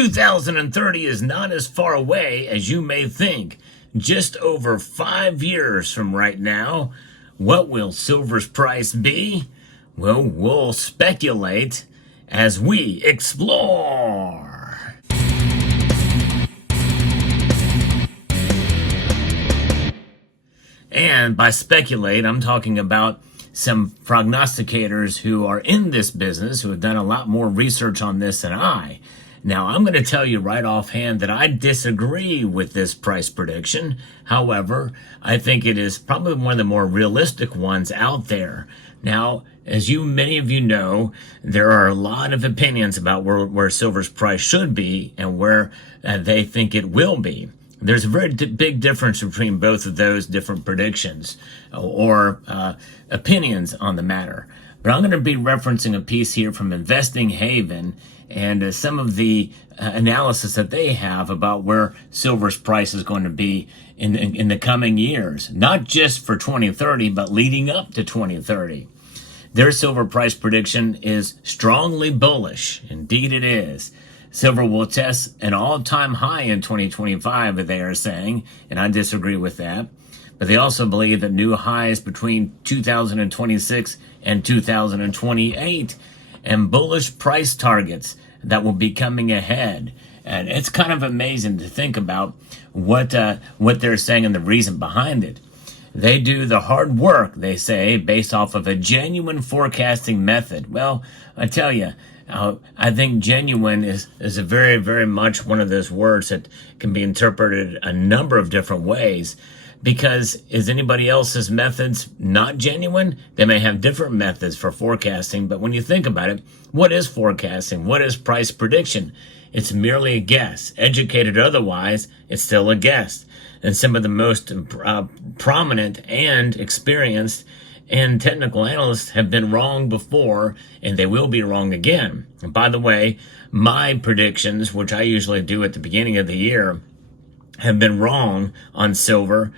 2030 is not as far away as you may think. Just over 5 years from right now. What will silver's price be? Well, we'll speculate as we explore. And by speculate, I'm talking about some prognosticators who are in this business, who have done a lot more research on this than I. Now, I'm going to tell you right offhand that I disagree with this price prediction. However, I think it is probably one of the more realistic ones out there. Now, as many of you know, there are a lot of opinions about where silver's price should be and where they think it will be. There's a very big difference between both of those different predictions or opinions on the matter. But I'm going to be referencing a piece here from Investing Haven and some of the analysis that they have about where silver's price is going to be in the coming years, not just for 2030, but leading up to 2030. Their silver price prediction is strongly bullish. Indeed it is. Silver will test an all-time high in 2025, they are saying, and I disagree with that. But they also believe that new highs between 2026 and 2028 and bullish price targets that will be coming ahead. And it's kind of amazing to think about what they're saying and the reason behind it. They do the hard work, they say, based off of a genuine forecasting method. Well, I tell you, I think genuine is a very, very much one of those words that can be interpreted a number of different ways. Because is anybody else's methods not genuine? They may have different methods for forecasting, but when you think about it, what is forecasting? What is price prediction? It's merely a guess. Educated or otherwise, it's still a guess. And some of the most prominent and experienced and technical analysts have been wrong before, and they will be wrong again. And by the way, my predictions, which I usually do at the beginning of the year, have been wrong on silver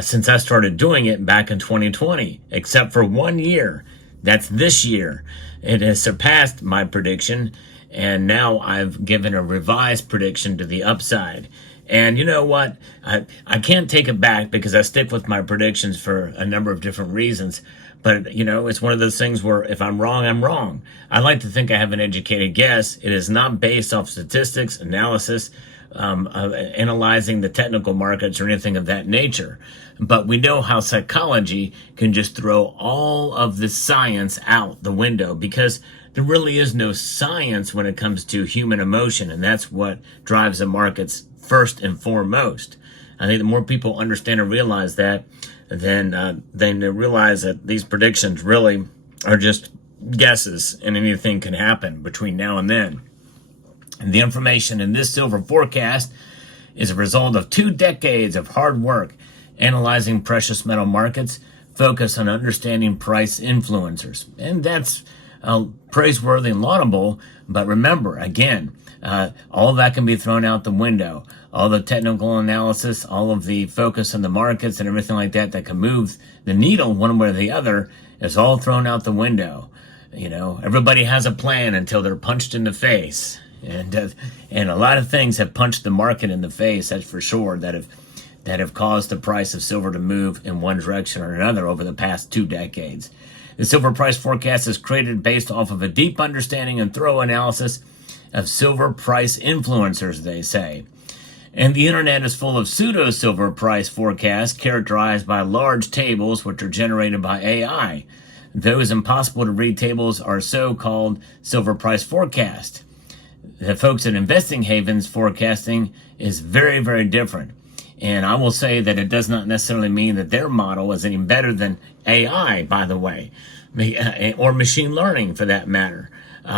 since I started doing it back in 2020, except for 1 year. That's this year. It has surpassed my prediction, and now I've given a revised prediction to the upside. And you know what? I can't take it back because I stick with my predictions for a number of different reasons. But, you know, it's one of those things where if I'm wrong, I'm wrong. I like to think I have an educated guess. It is not based off statistics, analysis, analyzing the technical markets or anything of that nature. But we know how psychology can just throw all of the science out the window because there really is no science when it comes to human emotion, and that's what drives the markets first and foremost. I think the more people understand and realize that, then they realize that these predictions really are just guesses and anything can happen between now and then. And the information in this silver forecast is a result of 2 decades of hard work analyzing precious metal markets, focused on understanding price influencers. And that's praiseworthy and laudable, but remember, again, all of that can be thrown out the window. All the technical analysis, all of the focus on the markets and everything like that that can move the needle one way or the other is all thrown out the window. You know, everybody has a plan until they're punched in the face. And a lot of things have punched the market in the face, that's for sure, that have caused the price of silver to move in one direction or another over the past 2 decades. The silver price forecast is created based off of a deep understanding and thorough analysis of silver price influencers, they say. And the internet is full of pseudo-silver price forecasts characterized by large tables which are generated by AI. Those impossible to read tables are so-called silver price forecast. The folks at Investing Haven's forecasting is very, very different. And I will say that it does not necessarily mean that their model is any better than AI, by the way, or machine learning for that matter.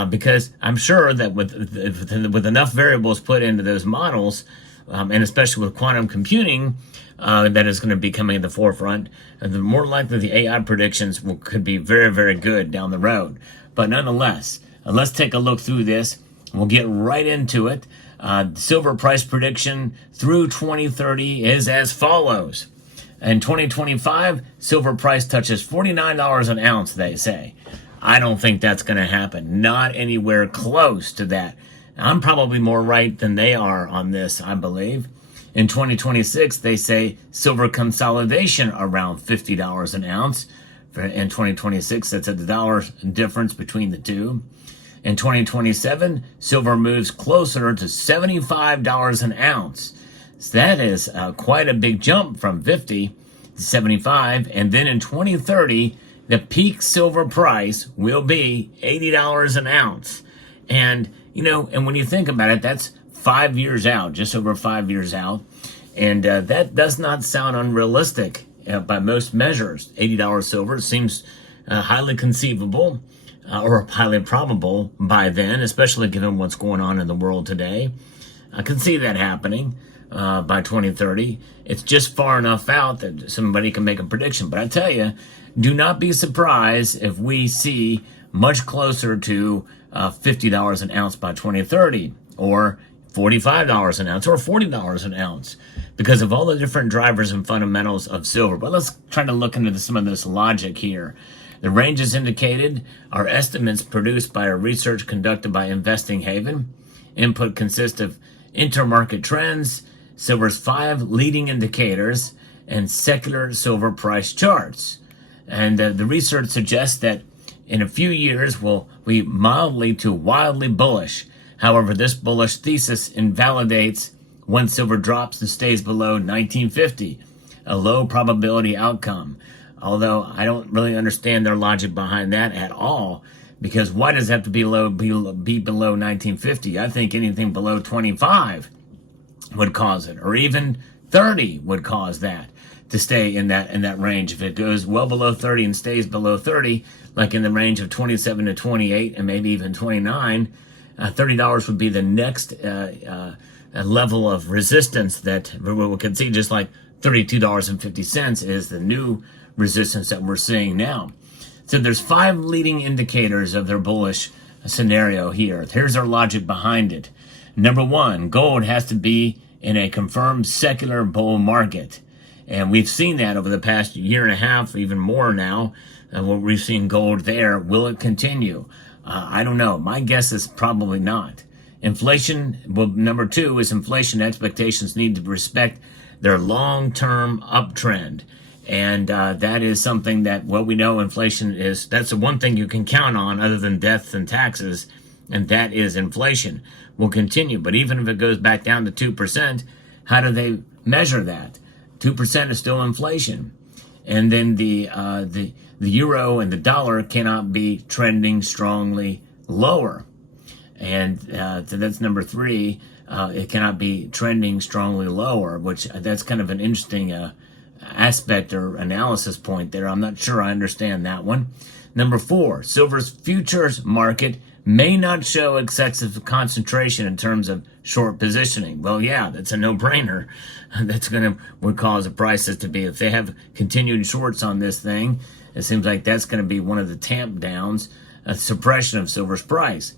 Because I'm sure that with enough variables put into those models, and especially with quantum computing, that is going to be coming at the forefront, the more likely the AI predictions could be very, very good down the road. But nonetheless, let's take a look through this. We'll get right into it. Silver price prediction through 2030 is as follows. In 2025, silver price touches $49 an ounce, they say. I don't think that's going to happen. Not anywhere close to that. I'm probably more right than they are on this, I believe. In 2026, they say silver consolidation around $50 an ounce. In 2026, that's a dollar difference between the two. In 2027, silver moves closer to $75 an ounce. So that is quite a big jump from 50 to 75. And then in 2030, the peak silver price will be $80 an ounce. And, and when you think about it, that's 5 years out, just over 5 years out. And that does not sound unrealistic by most measures. $80 silver seems highly conceivable or highly probable by then, especially given what's going on in the world today. I can see that happening by 2030. It's just far enough out that somebody can make a prediction. But I tell you, do not be surprised if we see much closer to $50 an ounce by 2030, or $45 an ounce, or $40 an ounce, because of all the different drivers and fundamentals of silver. But let's try to look into some of this logic here. The ranges indicated are estimates produced by a research conducted by Investing Haven. Input consists of intermarket trends, silver's 5 leading indicators, and secular silver price charts. And the research suggests that in a few years will be mildly to wildly bullish. However, this bullish thesis invalidates when silver drops and stays below 1950, a low probability outcome. Although I don't really understand their logic behind that at all, because why does it have to be below 1950? I think anything below 25 would cause it, or even 30 would cause that to stay in that range. If it goes well below 30 and stays below 30, like in the range of 27 to 28 and maybe even 29, $30 would be the next level of resistance that we can see, just like $32.50 is the new resistance that we're seeing now. So there's 5 leading indicators of their bullish scenario here. Here's our logic behind it. Number 1, gold has to be in a confirmed secular bull market. And we've seen that over the past year and a half, even more now. What we've seen gold there. Will it continue? I don't know. My guess is probably not. Inflation, well, number 2 is inflation expectations need to respect their long-term uptrend. And that is something that, well, we know inflation is, that's the one thing you can count on other than deaths and taxes, and that is inflation will continue. But even if it goes back down to 2%, how do they measure that? 2% is still inflation. And then the euro and the dollar cannot be trending strongly lower. And so that's number 3. It cannot be trending strongly lower, which that's kind of an interesting aspect or analysis point there. I'm not sure I understand that one. Number 4, silver's futures market may not show excessive concentration in terms of short positioning. Well, yeah, that's a no-brainer. That's would cause the prices to be, if they have continued shorts on this thing, it seems like that's going to be one of the tamp downs, a suppression of silver's price.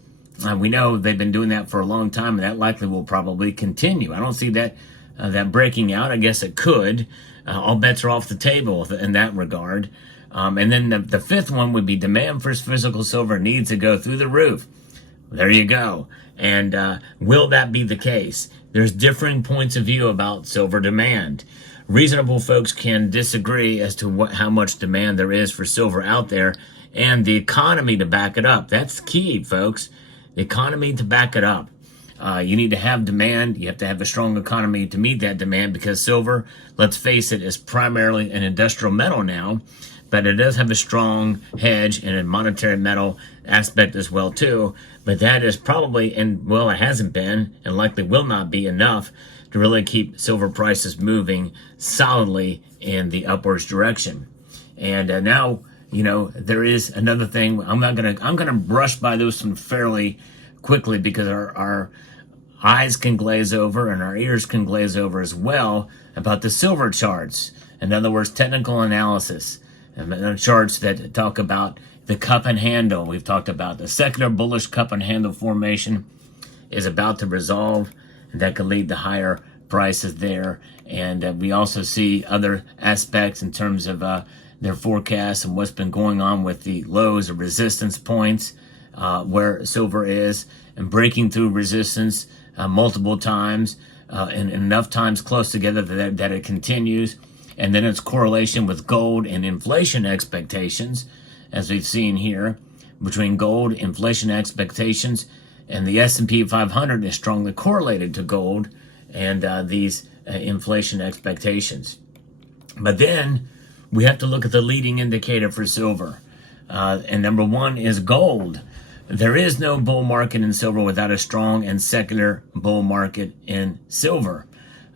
We know they've been doing that for a long time, and that likely will probably continue. I don't see that breaking out. I guess it could. All bets are off the table in that regard. And then the 5th one would be demand for physical silver needs to go through the roof. There you go. And will that be the case? There's differing points of view about silver demand. Reasonable folks can disagree as to how much demand there is for silver out there, and the economy to back it up. That's key, folks. The economy to back it up. You need to have demand. You have to have a strong economy to meet that demand, because silver, let's face it, is primarily an industrial metal now, but it does have a strong hedge and a monetary metal aspect as well too. But that is probably, and well, it hasn't been and likely will not be enough to really keep silver prices moving solidly in the upwards direction. And now, there is another thing. I'm gonna brush by those one fairly quickly, because our eyes can glaze over and our ears can glaze over as well about the silver charts. In other words, technical analysis. And charts that talk about the cup and handle. We've talked about the secular bullish cup and handle formation is about to resolve, and that could lead to higher prices there. And we also see other aspects in terms of their forecasts and what's been going on with the lows or resistance points where silver is. and breaking through resistance multiple times and enough times close together that it continues. And then its correlation with gold and inflation expectations, as we've seen here, between gold, inflation expectations, and the S&P 500 is strongly correlated to gold and these inflation expectations. But then we have to look at the leading indicator for silver. And number one is gold. There is no bull market in silver without a strong and secular bull market in silver.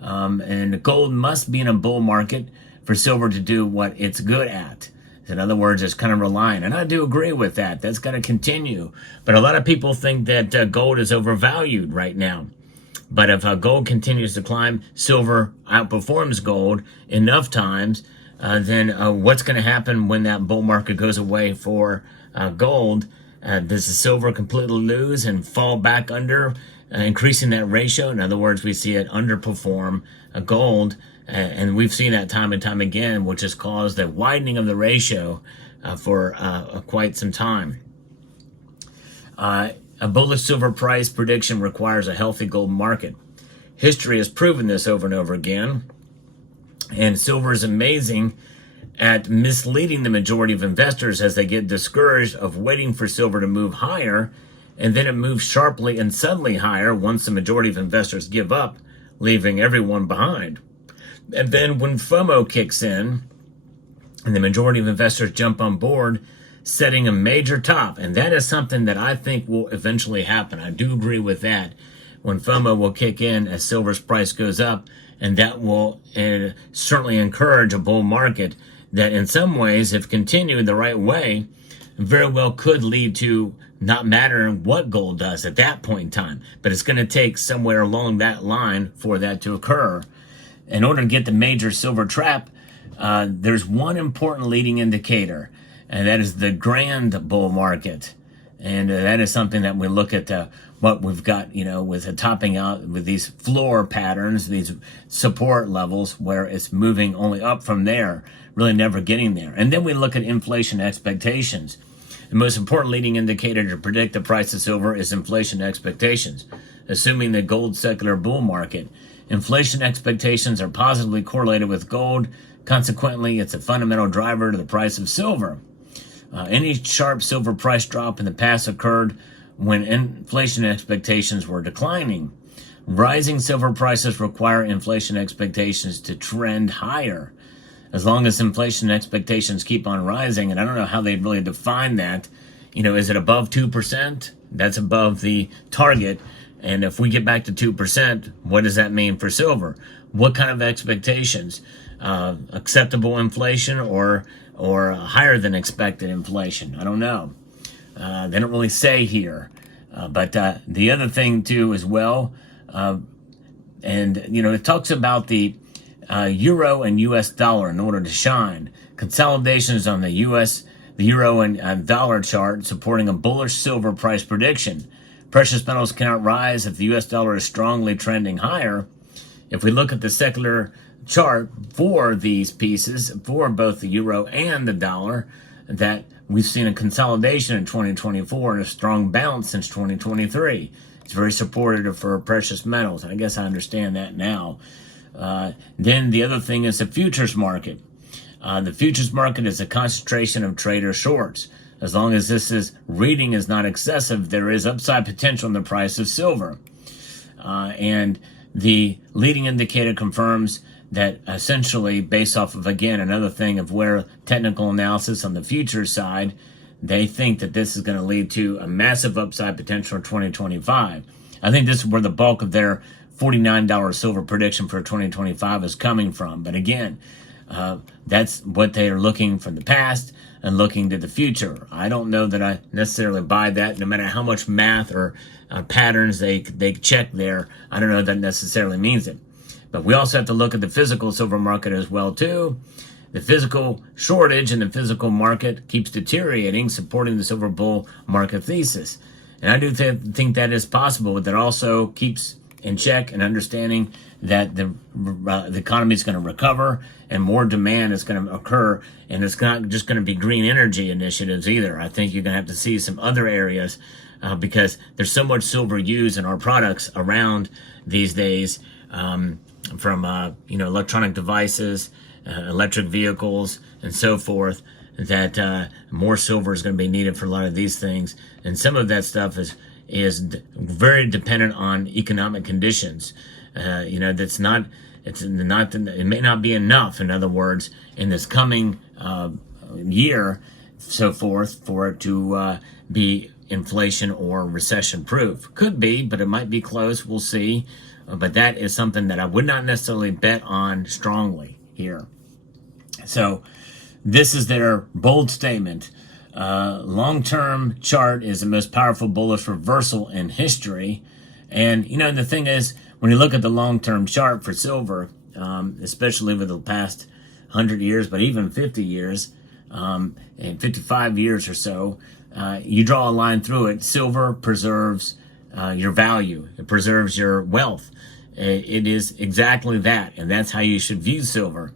And gold must be in a bull market for silver to do what it's good at. In other words, it's kind of relying. And I do agree with that. That's going to continue. But a lot of people think that gold is overvalued right now. But if gold continues to climb, silver outperforms gold enough times, then what's going to happen when that bull market goes away for gold? Does the silver completely lose and fall back under, increasing that ratio? In other words, we see it underperform gold, and we've seen that time and time again, which has caused a widening of the ratio for quite some time. A bullish silver price prediction requires a healthy gold market. History has proven this over and over again, and silver is amazing at misleading the majority of investors as they get discouraged of waiting for silver to move higher, and then it moves sharply and suddenly higher once the majority of investors give up, leaving everyone behind. And then when FOMO kicks in and the majority of investors jump on board, setting a major top, and that is something that I think will eventually happen. I do agree with that. When FOMO will kick in as silver's price goes up, and that will certainly encourage a bull market that in some ways, if continued the right way, very well could lead to not mattering what gold does at that point in time. But it's going to take somewhere along that line for that to occur. In order to get the major silver trap, there's one important leading indicator, and that is the grand bull market. And that is something that we look at what we've got, with a topping out with these floor patterns, these support levels where it's moving only up from there, really never getting there. And then we look at inflation expectations. The most important leading indicator to predict the price of silver is inflation expectations, assuming the gold secular bull market. Inflation expectations are positively correlated with gold. Consequently, it's a fundamental driver to the price of silver. Any sharp silver price drop in the past occurred when inflation expectations were declining. Rising silver prices require inflation expectations to trend higher. As long as inflation expectations keep on rising, and I don't know how they'd really define that, is it above 2%? That's above the target. And if we get back to 2%, what does that mean for silver? What kind of expectations? Acceptable inflation or higher than expected inflation? I don't know. They don't really say here. But the other thing too as well, it talks about the euro and U.S. dollar in order to shine. Consolidations on the euro and dollar chart supporting a bullish silver price prediction. Precious metals cannot rise if the U.S. dollar is strongly trending higher. If we look at the secular chart for these pieces, for both the euro and the dollar, that we've seen a consolidation in 2024 and a strong bounce since 2023. It's very supportive for precious metals. I guess I understand that now. Then the other thing is the futures market. The futures market is a concentration of trader shorts. As long as reading is not excessive, there is upside potential in the price of silver. And the leading indicator confirms that essentially based off of, again, another thing of where technical analysis on the futures side, they think that this is going to lead to a massive upside potential for 2025. I think this is where the bulk of their $49 silver prediction for 2025 is coming from. But again, that's what they are looking from the past and looking to the future. I don't know that I necessarily buy that, no matter how much math or patterns they check there. I don't know that necessarily means it. But we also have to look at the physical silver market as well, too. The physical shortage in the physical market keeps deteriorating, supporting the silver bull market thesis. And I do think that is possible, but that also keeps in check and understanding that the economy is going to recover and more demand is going to occur. And it's not just going to be green energy initiatives either. I think you're going to have to see some other areas because there's so much silver used in our products around these days, from electronic devices, electric vehicles, and so forth, that more silver is going to be needed for a lot of these things. And some of that stuff is very dependent on economic conditions. It may not be enough, in other words, in this coming year, so forth, for it to be inflation or recession proof. Could be, but it might be close. We'll see. But that is something that I would not necessarily bet on strongly here. So this is their bold statement. Long-term chart is the most powerful bullish reversal in history. And, the thing is, when you look at the long-term chart for silver, especially over the past 100 years, but even 50 years, and 55 years or so, you draw a line through it. Silver preserves your value. It preserves your wealth. It is exactly that, and that's how you should view silver.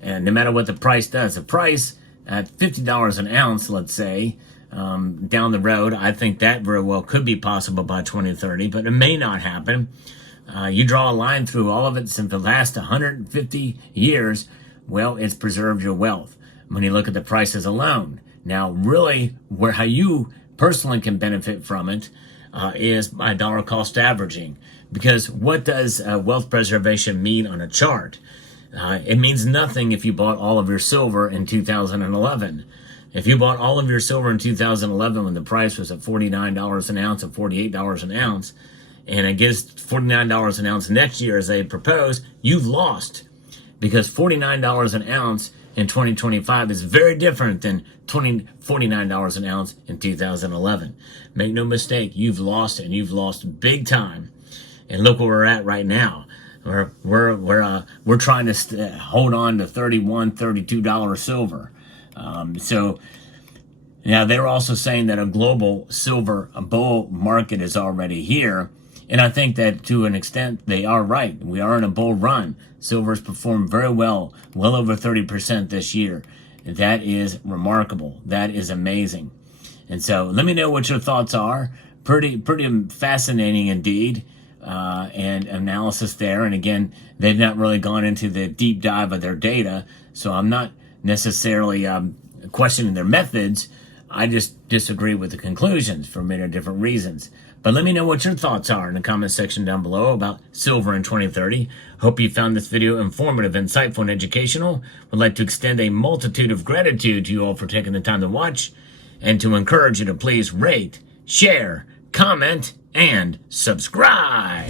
And no matter what the price does, the price at $50 an ounce, let's say, down the road, I think that very well could be possible by 2030, but it may not happen. You draw a line through all of it since the last 150 years, well, it's preserved your wealth when you look at the prices alone. Now, really, how you personally can benefit from it is by dollar cost averaging. Because what does wealth preservation mean on a chart? It means nothing if you bought all of your silver in 2011. If you bought all of your silver in 2011 when the price was at $49 an ounce or $48 an ounce, and it gets $49 an ounce next year as they propose, you've lost. Because $49 an ounce in 2025 is very different than $49 an ounce in 2011. Make no mistake, you've lost, and you've lost big time. And look where we're at right now. We're trying to hold on to $31, $32 silver. So now they're also saying that a global silver bull market is already here. And I think that to an extent they are right. We are in a bull run. Silver's performed very well over 30% this year. And that is remarkable. That is amazing. And so let me know what your thoughts are. Pretty fascinating indeed. And analysis there. And again, they've not really gone into the deep dive of their data. So I'm not necessarily questioning their methods. I just disagree with the conclusions for many different reasons. But let me know what your thoughts are in the comment section down below about silver in 2030. Hope you found this video informative, insightful, and educational. Would like to extend a multitude of gratitude to you all for taking the time to watch, and to encourage you to please rate, share, comment, and subscribe.